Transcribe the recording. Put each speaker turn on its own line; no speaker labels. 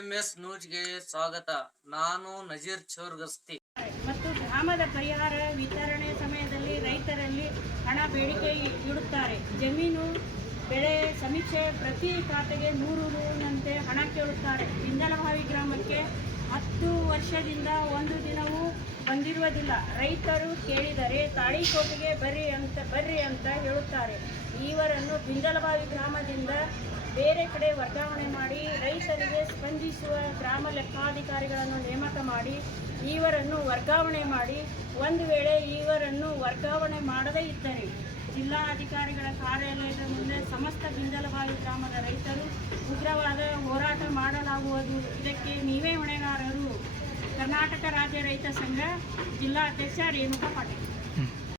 S ನ್ಯೂಸ್ಗೆ ಸ್ವಾಗತ. ನಾನು ನಜೀರ್ ಚೌರ್ಗಸ್ತಿ.
ಮತ್ತು ಗ್ರಾಮದ ಪರಿಹಾರ ವಿತರಣೆ ಸಮಯದಲ್ಲಿ ರೈತರಲ್ಲಿ ಹಣ ಬೇಡಿಕೆ ಇಡುತ್ತಾರೆ. ಜಮೀನು ಬೆಳೆ ಸಮೀಕ್ಷೆ ಪ್ರತಿ ಖಾತೆಗೆ ನೂರು ರೂನಂತೆ ಹಣ ಕೇಳುತ್ತಾರೆ. ಇಂದಲಭಾವಿ ಗ್ರಾಮಕ್ಕೆ ಹತ್ತು ವರ್ಷದಿಂದ ಒಂದು ದಿನವೂ ಬಂದಿರುವುದಿಲ್ಲ. ರೈತರು ಕೇಳಿದರೆ ತಾಳಿಕೋಟೆಗೆ ಬರ್ರಿ ಅಂತ ಬರ್ರಿ ಅಂತ ಹೇಳುತ್ತಾರೆ. ಇವರನ್ನು ಬಿಂದಲಬಾವಿ ಗ್ರಾಮದಿಂದ ಬೇರೆ ಕಡೆ ವರ್ಗಾವಣೆ ಮಾಡಿ ಸ್ಪಂದಿಸುವ ಗ್ರಾಮ ಲೆಕ್ಕಾಧಿಕಾರಿಗಳನ್ನು ನೇಮಕ ಮಾಡಿ ಇವರನ್ನು ವರ್ಗಾವಣೆ ಮಾಡಿ, ಒಂದು ವೇಳೆ ಇವರನ್ನು ವರ್ಗಾವಣೆ ಮಾಡದೇ ಇದ್ದರೆ ಜಿಲ್ಲಾಧಿಕಾರಿಗಳ ಕಾರ್ಯಾಲಯದ ಮುಂದೆ ಸಮಸ್ತ ಬಿಂದಲಬಾವಿ ಗ್ರಾಮದ ರೈತರು ಉಗ್ರವಾದ ಹೋರಾಟ ಮಾಡಲಾಗುವುದು. ಇದಕ್ಕೆ ನೀವೇ ಹೊಣೆಗಾರರು. ಕರ್ನಾಟಕ ರಾಜ್ಯ ರೈತ ಸಂಘ ಜಿಲ್ಲಾಧ್ಯಕ್ಷ ರೇಣುಕಾ ಪಾಟೀಲ್.